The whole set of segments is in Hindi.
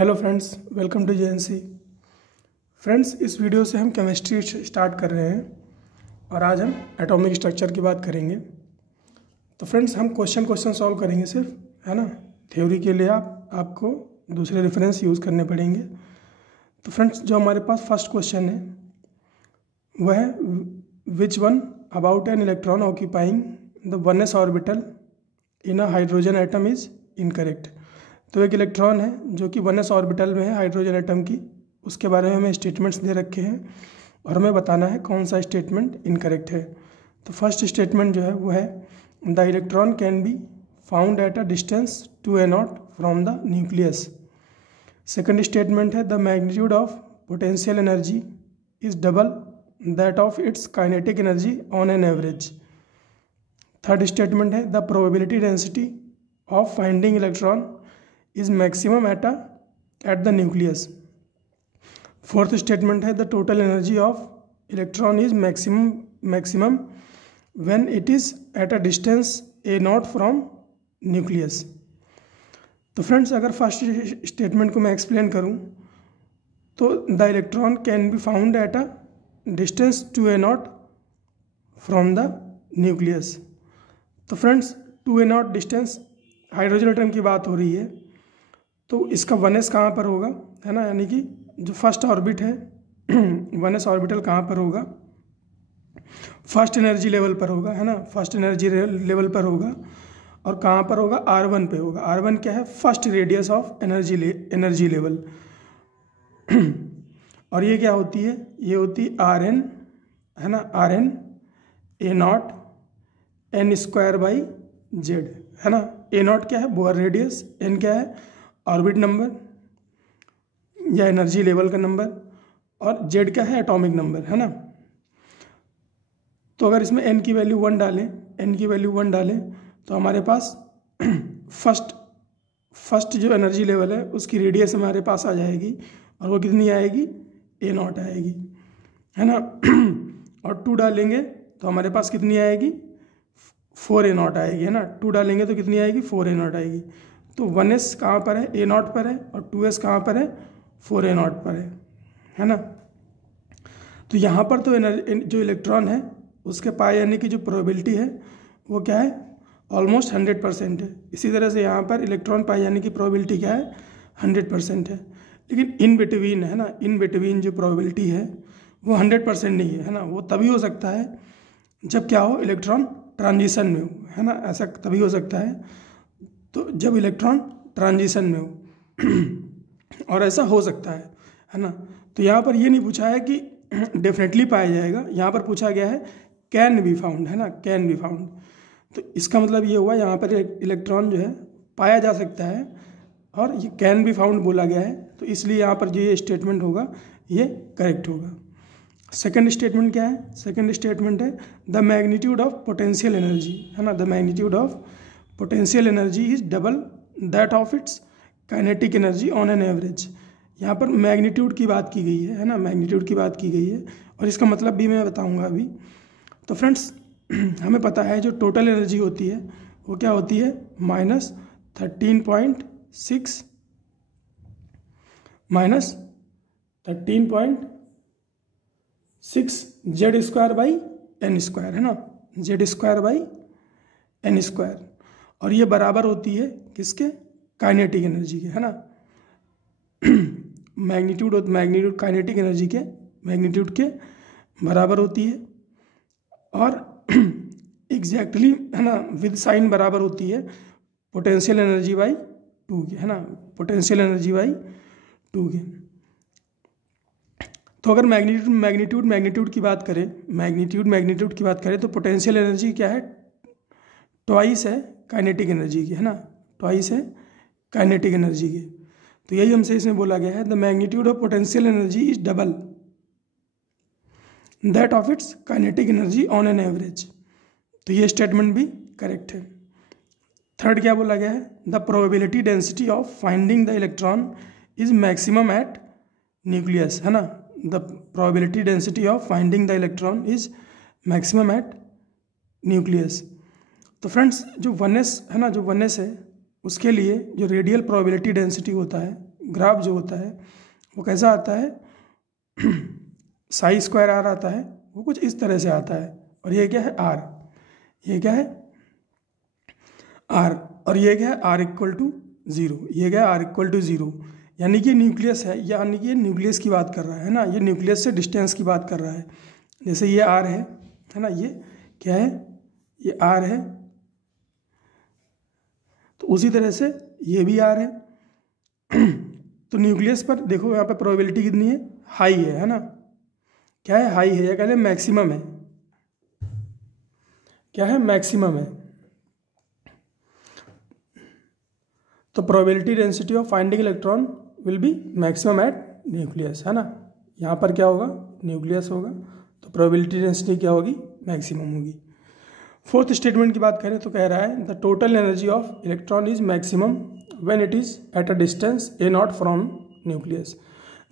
Hello friends, welcome to JNC. Friends, इस वीडियो से हम केमिस्ट्री स्टार्ट कर रहे हैं और आज हम एटॉमिक स्ट्रक्चर की बात करेंगे। तो फ्रेंड्स, हम क्वेश्चन सॉल्व करेंगे सिर्फ, है ना। थ्योरी के लिए आपको दूसरे रेफरेंस यूज़ करने पड़ेंगे। तो फ्रेंड्स, जो हमारे पास फर्स्ट क्वेश्चन है वह है which one about an electron occupying the 1s orbital in a hydrogen atom is incorrect. तो एक इलेक्ट्रॉन है जो कि 1s ऑर्बिटल में है हाइड्रोजन एटम की, उसके बारे में हमें स्टेटमेंट्स दे रखे हैं और हमें बताना है कौन सा स्टेटमेंट इनकरेक्ट है। तो फर्स्ट स्टेटमेंट जो है वो है the electron can be found at a distance 2a0 from the nucleus. Second statement है the magnitude of potential energy is double that of its kinetic energy on an average. Third statement है the probability density of finding electron is maximum at the nucleus. Fourth statement है the total energy of electron is maximum when it is at a distance a0 from nucleus. तो फ्रेंड्स, अगर फर्स्ट स्टेटमेंट को मैं एक्सप्लेन करूं तो the electron can be found at a distance 2a0 from the nucleus. तो friends, 2a0 distance hydrogen atom की बात हो रही है, तो इसका 1s कहाँ पर होगा, है ना। यानी कि जो फर्स्ट ऑर्बिट है 1s ऑर्बिटल कहाँ पर होगा, फर्स्ट एनर्जी लेवल पर होगा, है ना। फर्स्ट एनर्जी लेवल पर होगा और कहाँ पर होगा, R1 पे होगा। R1 क्या है, first radius of energy level. और ये क्या होती है, ये होती है Rn, है ना। Rn a0 n² z, है ना। a0 क्या है, बोर रेडियस, n क्या है, ऑर्बिट नंबर या एनर्जी लेवल का नंबर, और z क्या है, एटॉमिक नंबर, है ना। तो अगर इसमें n की वैल्यू 1 डालें तो हमारे पास फर्स्ट जो एनर्जी लेवल है उसकी रेडियस हमारे पास आ जाएगी और वो कितनी आएगी, a0 आएगी, है ना। और 2 डालेंगे तो हमारे पास कितनी आएगी, 4a0 आएगी, है ना। 2 डालेंगे तो कितनी आएगी, 4a0 आएगी। तो 1s कहाँ पर है, a0 पर है, और 2s कहाँ पर है, 4a0 पर है ना। तो यहाँ पर तो जो इलेक्ट्रॉन है उसके पाए जाने की जो प्रोबेबिलिटी है वो क्या है, ऑलमोस्ट 100% है। इसी तरह से यहाँ पर इलेक्ट्रॉन पाए जाने की प्रोबेबिलिटी क्या है, 100% है। लेकिन इन बिटवीन, है ना, इन बिटवीन जो प्रोबेबिलिटी है वो 100% नहीं है ना। वो तभी हो सकता है जब क्या हो, इलेक्ट्रॉन ट्रांजिशन में हो, है ना। ऐसा तभी हो सकता है तो जब इलेक्ट्रॉन ट्रांजिशन में हो और ऐसा हो सकता है ना। तो यहाँ पर ये नहीं पूछा है कि डेफिनेटली पाया जाएगा, यहाँ पर पूछा गया है कैन बी फाउंड, है ना, कैन बी फाउंड। तो इसका मतलब ये हुआ यहाँ पर इलेक्ट्रॉन जो है पाया जा सकता है और ये कैन बी फाउंड बोला गया है, तो इसलिए यहाँ पर जो ये स्टेटमेंट होगा ये करेक्ट होगा। सेकंड स्टेटमेंट क्या है, सेकंड स्टेटमेंट है the magnitude of potential energy, है ना। The magnitude of potential energy is double that of its kinetic energy on an average. यहाँ पर मैग्नीट्यूड की बात की गई है ना, मैग्नीट्यूड की बात की गई है और इसका मतलब भी मैं बताऊंगा अभी। तो फ्रेंड्स, हमें पता है जो टोटल एनर्जी होती है वो क्या होती है, -13.6 z² है ना, z²/n², और ये बराबर होती है किसके, काइनेटिक एनर्जी के, है ना। मैग्नीट्यूड काइनेटिक एनर्जी के मैग्नीट्यूड के बराबर होती है और एग्जैक्टली, है ना, विद साइन बराबर होती है पोटेंशियल एनर्जी बाई 2 के, है ना, पोटेंशियल एनर्जी बाई 2 के। तो अगर मैग्नीट्यूड की बात करें, मैग्नीट्यूड की बात करें तो पोटेंशियल एनर्जी क्या है, ट्वाइस है काइनेटिक एनर्जी की, है ना, ट्वाइस है काइनेटिक एनर्जी की। तो यही हमसे इसमें बोला गया है the magnitude of potential energy is double that of its kinetic energy on an average. तो ये स्टेटमेंट भी करेक्ट है। थर्ड क्या बोला गया है, the probability density of finding the electron is maximum at nucleus, है ना। The probability density of finding the electron is maximum at nucleus. तो फ्रेंड्स, जो 1s है ना, जो 1s है उसके लिए जो रेडियल प्रोबेबिलिटी डेंसिटी होता है ग्राफ जो होता है वो कैसा आता है, साई स्क्वायर आर आता है, वो कुछ इस तरह से आता है। और ये क्या है, आर, ये क्या है, आर, और ये क्या है, आर इक्वल टू 0, ये क्या है, आर इक्वल टू 0, यानी कि न्यूक्लियस है, यानी कि न्यूक्लियस की बात कर रहा है ना, ये न्यूक्लियस से डिस्टेंस की बात कर रहा है। जैसे ये आर है ना, ये क्या है, ये आर है, तो उसी तरह से ये भी आर है। तो न्यूक्लियस पर देखो यहाँ पे प्रोबेबिलिटी कितनी है, हाई है ना, क्या है, हाई है, या कह लें मैक्सिमम है, क्या है, मैक्सिमम है। तो probability density of finding electron will be maximum at nucleus, है ना, यहाँ पर क्या होगा, न्यूक्लियस होगा, तो प्रोबेबिलिटी डेंसिटी क्या होगी, मैक्सिमम होगी। फोर्थ स्टेटमेंट की बात करें तो कह रहा है the total energy of electron is maximum when it is eight a distance A not from nucleus.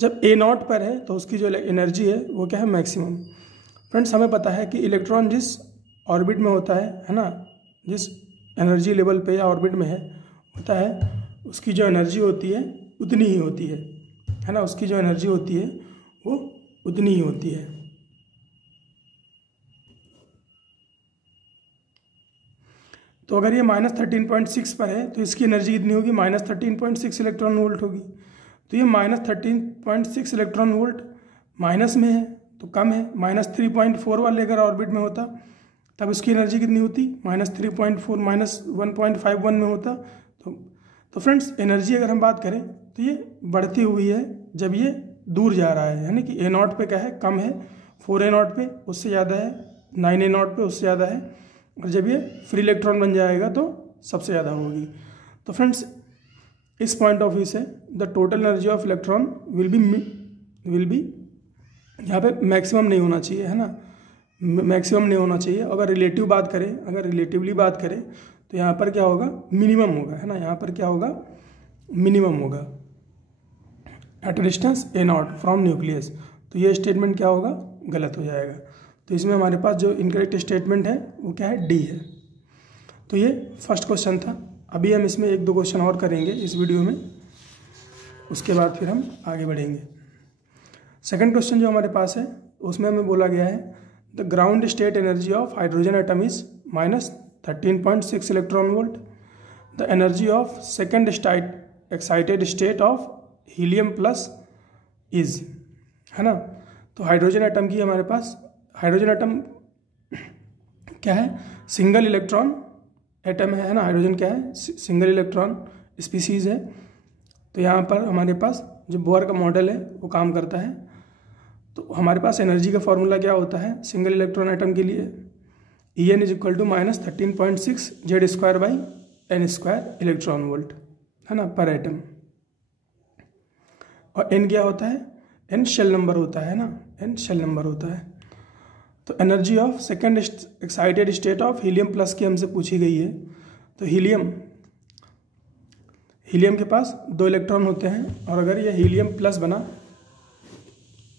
जब ए नॉट पर है तो उसकी जो एनर्जी है वो क्या है, मैक्सिमम। फ्रेंड्स, हमें पता है कि इलेक्ट्रॉन जिस ऑर्बिट में होता है ना, जिस एनर्जी लेवल पे या ऑर्बिट में है होता है, उसकी जो एनर्जी होती है उतनी ही होती है ना, उसकी जो एनर्जी होती है वो उतनी ही होती है। तो अगर ये -13.6 पर है तो इसकी एनर्जी कितनी होगी, -13.6 इलेक्ट्रॉन वोल्ट होगी। तो ये -13.6 इलेक्ट्रॉन वोल्ट माइनस में है तो कम है। -3.4 वाले अगर ऑर्बिट में होता तब उसकी एनर्जी कितनी होती, -3.4 -1.51 में होता। तो फ्रेंड्स, एनर्जी अगर हम बात करें तो ये बढ़ती हुई है जब ये दूर जा रहा है, यानी कि ए नॉट पे क्या है, कम है, 4a नॉट पे उससे ज़्यादा है, 9a नॉट पे उससे ज़्यादा है, और जब ये फ्री इलेक्ट्रॉन बन जाएगा तो सबसे ज़्यादा होगी। तो फ्रेंड्स, इस पॉइंट ऑफ व्यू से the total energy of electron will B यहाँ पे मैक्सिमम नहीं होना चाहिए, है ना, मैक्सिमम नहीं होना चाहिए। अगर रिलेटिव बात करें, अगर रिलेटिवली बात करें तो यहाँ पर क्या होगा, मिनिमम होगा, है ना, यहाँ पर क्या होगा, मिनिमम होगा at distance A not from nucleus. तो ये स्टेटमेंट क्या होगा, गलत हो जाएगा। तो इसमें हमारे पास जो इनकरेक्ट स्टेटमेंट है वो क्या है, डी है। तो ये फर्स्ट क्वेश्चन था। अभी हम इसमें 1-2 क्वेश्चन और करेंगे इस वीडियो में, उसके बाद फिर हम आगे बढ़ेंगे। सेकंड क्वेश्चन जो हमारे पास है उसमें हमें बोला गया है the ground state energy of hydrogen atom is -13.6 electron volt. The energy of second excited state of helium plus is, है ना। तो हाइड्रोजन एटम की हमारे पास, हाइड्रोजन एटम क्या है, सिंगल इलेक्ट्रॉन एटम है ना, हाइड्रोजन क्या है, सिंगल इलेक्ट्रॉन स्पीसीज है। तो यहाँ पर हमारे पास जो बोर का मॉडल है वो काम करता है। तो हमारे पास एनर्जी का फॉर्मूला क्या होता है सिंगल इलेक्ट्रॉन एटम के लिए, En is equal to -13.6 Z² electron volt, है ना, पर एटम। और n क्या होता है, n शेल नंबर होता है ना, n शेल नंबर होता है। तो energy of second excited state of helium plus की हमसे पूछी गई है। तो हीलियम के पास 2 इलेक्ट्रॉन होते हैं, और अगर ये हीलियम प्लस बना,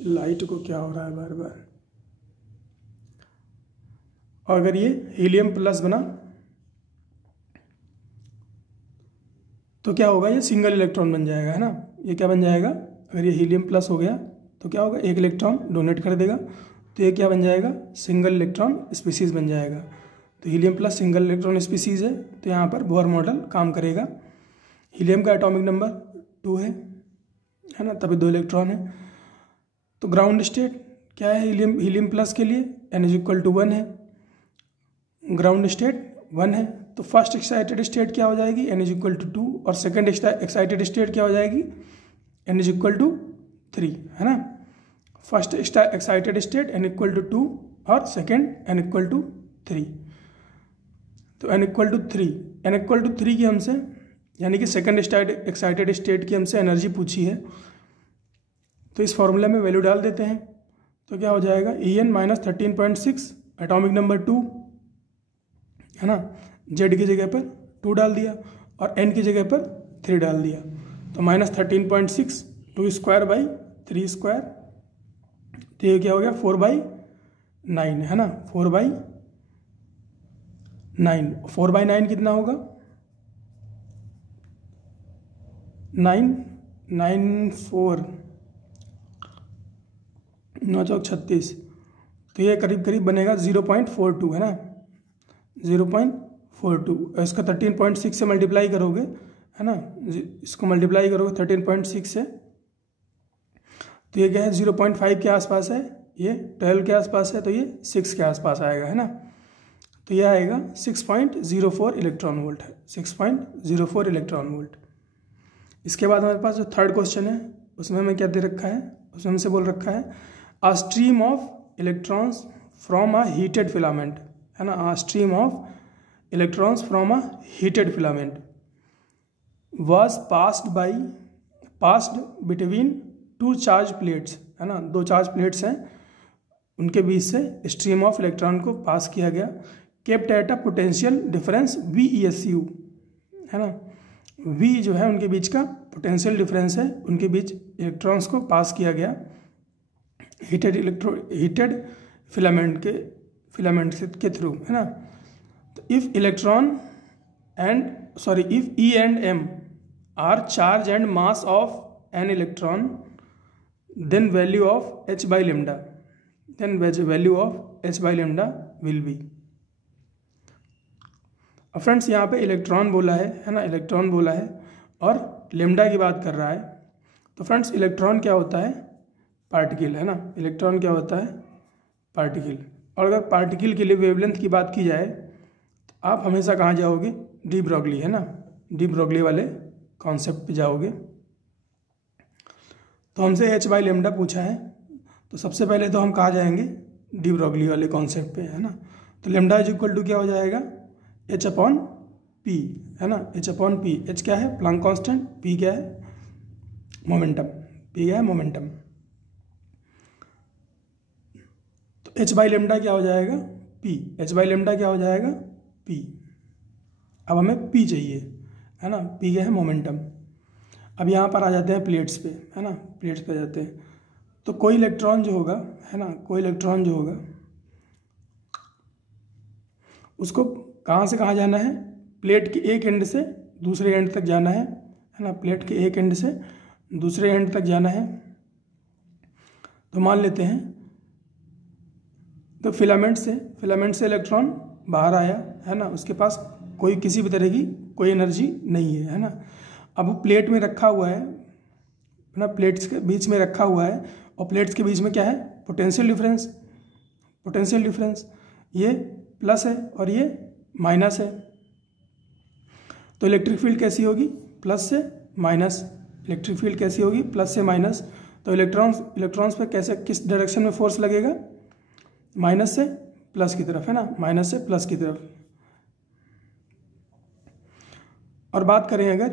लाइट को क्या हो रहा है बार बार, और अगर ये हीलियम प्लस बना तो क्या होगा, ये सिंगल इलेक्ट्रॉन बन जाएगा, है ना। ये क्या बन जाएगा, अगर ये हीलियम प्लस हो गया तो क्या होगा, 1 इलेक्ट्रॉन डोनेट कर देगा, तो ये क्या बन जाएगा, सिंगल इलेक्ट्रॉन स्पीसीज बन जाएगा। तो helium plus single electron species है, तो यहाँ पर बोर मॉडल काम करेगा। हीलियम का एटॉमिक नंबर 2 है ना, तभी 2 इलेक्ट्रॉन है। तो ग्राउंड स्टेट क्या है हीलियम प्लस के लिए, n इज इक्वल टू 1 है, ग्राउंड स्टेट 1 है। तो फर्स्ट एक्साइटेड स्टेट क्या हो जाएगी, n इज इक्वल टू 2, और सेकेंड एक्साइटेड स्टेट क्या हो जाएगी, n इज इक्वल टू 3, है ना। First excited state n equal to 2 और सेकेंड n इक्वल टू 3। तो n इक्वल टू 3 की हमसे, यानी कि सेकेंड एक्साइटेड स्टेट की हमसे एनर्जी पूछी है। तो इस फॉर्मूला में वैल्यू डाल देते हैं, तो क्या हो जाएगा, En -13.6 एटॉमिक नंबर 2, है ना, Z की जगह पर 2 डाल दिया और n की जगह पर 3 डाल दिया। तो -13.6 2² 3², तो ये क्या हो गया 4/9, है ना, 4/9 कितना होगा, 9 94 9 चौक 36, तो ये करीब करीब बनेगा 0.42 है ना, 0.42। इसका 13.6 से मल्टीप्लाई करोगे है ना, इसको मल्टीप्लाई करोगे 13.6 से, तो ये क्या है 0.5 के आसपास है, ये 12 के आसपास है, तो ये 6 के आसपास आएगा है ना। तो ये आएगा 6.04 इलेक्ट्रॉन वोल्ट है, 6.04 इलेक्ट्रॉन वोल्ट। इसके बाद हमारे पास जो थर्ड क्वेश्चन है उसमें हमें क्या दे रखा है, उसमें हमसे बोल रखा है a stream of electrons from a heated filament है ना, a stream of electrons from a heated filament was passed between two charge plates है ना, दो चार्ज प्लेट्स हैं, उनके बीच से स्ट्रीम ऑफ इलेक्ट्रॉन को पास किया गया, kept at a potential difference VESU है ना, V जो है उनके बीच का पोटेंशियल डिफरेंस है, उनके बीच इलेक्ट्रॉन्स को पास किया गया हीटेड फिलामेंट के थ्रू है ना। तो if E and M are charge and mass of an electron, then value of h by lambda will be। अब फ्रेंड्स यहाँ पे इलेक्ट्रॉन बोला है ना, इलेक्ट्रॉन बोला है और लेमडा की बात कर रहा है। तो फ्रेंड्स इलेक्ट्रॉन क्या होता है, पार्टिकल है ना, इलेक्ट्रॉन क्या होता है, पार्टिकल। और अगर पार्टिकल के लिए वेवलेंथ की बात की जाए तो आप हमेशा कहाँ जाओगे, डी ब्रॉगली है ना, डी ब्रॉगली वाले कॉन्सेप्ट पे जाओगे। तो हमसे h बाई लेमडा पूछा है, तो सबसे पहले तो हम कहाँ जाएंगे, डी ब्रॉगली वाले कॉन्सेप्ट पे है ना। तो लेमडा इज इक्वल टू क्या हो जाएगा, h/p है ना, h/p। h क्या है, प्लैंक कांस्टेंट, p क्या है, मोमेंटम, p क्या है, मोमेंटम। तो h बाई लेमडा क्या हो जाएगा, p, h बाई लेमडा क्या हो जाएगा, p। अब हमें p चाहिए है ना, p क्या है, मोमेंटम। अब यहाँ पर आ जाते हैं प्लेट्स पे है ना, प्लेट्स पे आ जाते हैं। तो कोई इलेक्ट्रॉन जो होगा है ना, कोई इलेक्ट्रॉन जो होगा उसको कहाँ से कहाँ जाना है, प्लेट के एक एंड से दूसरे एंड तक जाना है ना, प्लेट के एक एंड से दूसरे एंड तक जाना है। तो मान लेते हैं तो फिलामेंट से इलेक्ट्रॉन बाहर आया है ना, उसके पास कोई किसी भी तरह की कोई एनर्जी नहीं है ना। अब वो प्लेट में रखा हुआ है ना, प्लेट्स के बीच में रखा हुआ है, और प्लेट्स के बीच में क्या है, पोटेंशियल डिफरेंस, ये प्लस है और ये माइनस है। तो इलेक्ट्रिक फील्ड कैसी होगी, प्लस से माइनस, इलेक्ट्रिक फील्ड कैसी होगी, प्लस से माइनस। तो इलेक्ट्रॉन्स पे कैसे, किस डायरेक्शन में फोर्स लगेगा, माइनस से प्लस की तरफ है ना, माइनस से प्लस की तरफ। और बात करें अगर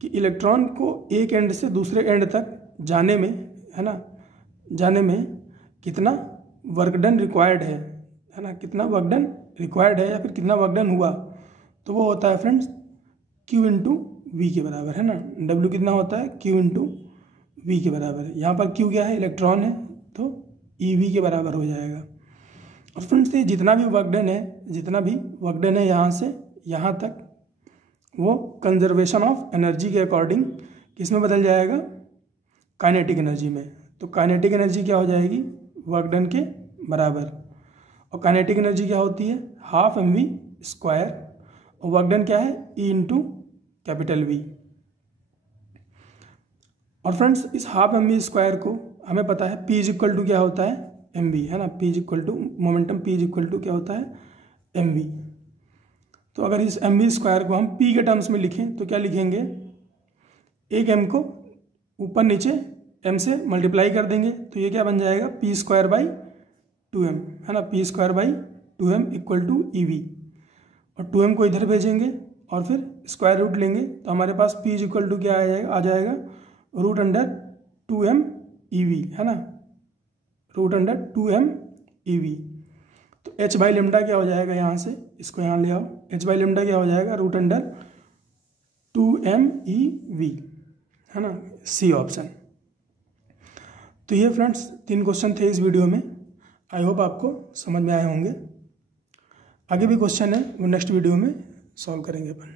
कि इलेक्ट्रॉन को एक एंड से दूसरे एंड तक जाने में है ना, जाने में कितना वर्क डन रिक्वायर्ड है ना, कितना वर्क डन रिक्वायर्ड है या फिर कितना वर्क डन हुआ, तो वो होता है फ्रेंड्स Q इंटू वी के बराबर है ना। W कितना होता है, Q इंटू वी के बराबर है। यहाँ पर Q क्या है, इलेक्ट्रॉन है, तो EV के बराबर हो जाएगा। और फ्रेंड्स ये जितना भी वर्क डन है यहाँ से यहाँ तक, वो कंजर्वेशन ऑफ एनर्जी के अकॉर्डिंग किस में बदल जाएगा, काइनेटिक एनर्जी में। तो काइनेटिक एनर्जी क्या हो जाएगी, वर्क डन के बराबर। और काइनेटिक एनर्जी क्या होती है, हाफ mv², और वर्क डन क्या है, E इंटू कैपिटल V। और फ्रेंड्स इस हाफ mv² को हमें पता है P इज इक्वल टू क्या होता है, mv है ना, P is equal to momentum, P is equal to क्या होता है, mv। तो अगर इस mv² को हम P के टर्म्स में लिखें तो क्या लिखेंगे, एक m को ऊपर नीचे m से मल्टीप्लाई कर देंगे, तो ये क्या बन जाएगा, p²/2m है ना, p²/2m इक्वल टू EV। और 2m को इधर भेजेंगे और फिर स्क्वायर रूट लेंगे, तो हमारे पास p इज इक्वल टू क्या आ जाएगा, √2m EV है ना, √2m EV। तो h बाई लेमडा क्या हो जाएगा, यहाँ से इसको यहाँ ले आओ, h बाई लेमडा क्या हो जाएगा, √2m EV है ना, सी ऑप्शन। तो ये फ्रेंड्स 3 क्वेश्चन थे इस वीडियो में, आई होप आपको समझ में आए होंगे। आगे भी क्वेश्चन है वो नेक्स्ट वीडियो में सॉल्व करेंगे अपन।